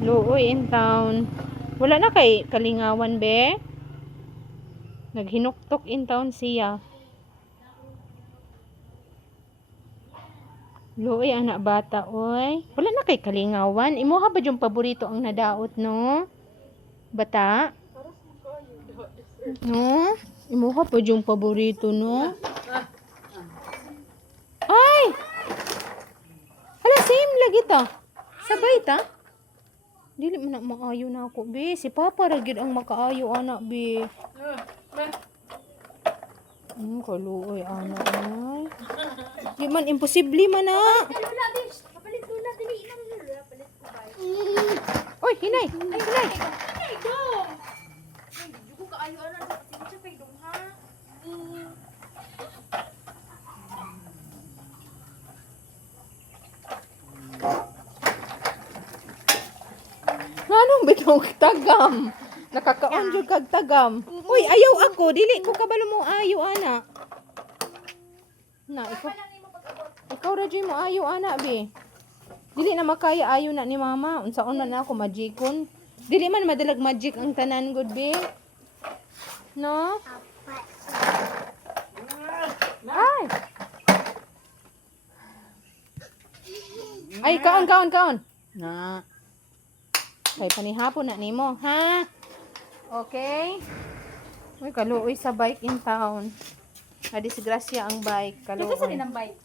Luoy in town. Wala na kay Kalingawan, be. Naghinuktok in town siya. Luoy, anak bata, oy. Wala na kay Kalingawan. Imuha ba yung paborito ang nadaot, no? Bata? No? Imuha pa yung paborito, no? Ay! Hala, same lagi ta. Sabay ta. Dili man na maayo na ako, be. Si Papa ragid ang makaayo, anak, be. Hmm, kaluoy, anak, ay. Di man, imposible man, na. Lula, bis. Kapalit lula, dili na lula. Palit ko ba? Oy, hinay, hinay. Ay, dong! Ay, di ko kaayo ano. Sige siya kay dong, ha? Anong bitong tagam? Nakakaon jud kag tagam. Uy, ayaw ako. Dili ko kabalo mo ayo, ana. Na, ikaw. Ikaw ra mo ayo, ana, be. Dili na makaya ayo na ni mama. Unsaon man na ako magikon. Dili man madalag magic ang tanan good, be. No? Ay! Ay, kaon, kaon, kaon. Na. Kay panihapon na nimo, ha? Okay? Uy, kaluoy sa bike in town. Na-disgrasya ang bike. Sa Kaluoy. din ang bike.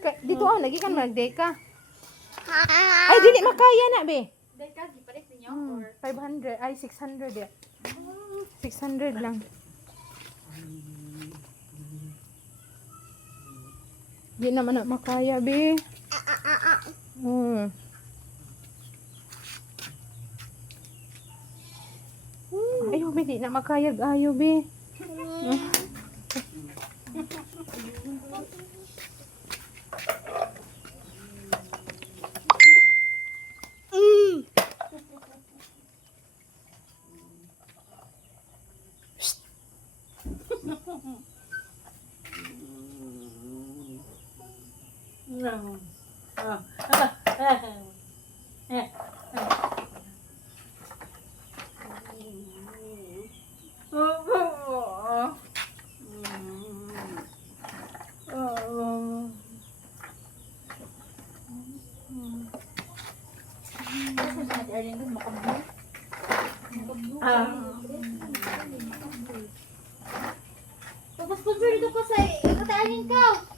Ka- dito ah, lagi kan magdeka. Ay, dili makaya na, be. Dahil ka, gipalit ninyo? Hmm, Or 500, ay 600 ya. 600 lang. Di naman na makaya, be. Hmm. Hmm, Ayaw, be. Di na makaya. Ayaw, be. Kasi sa nag-earning doon, makablo. Makablo. Tapos kung dito ko sa kataanin ka.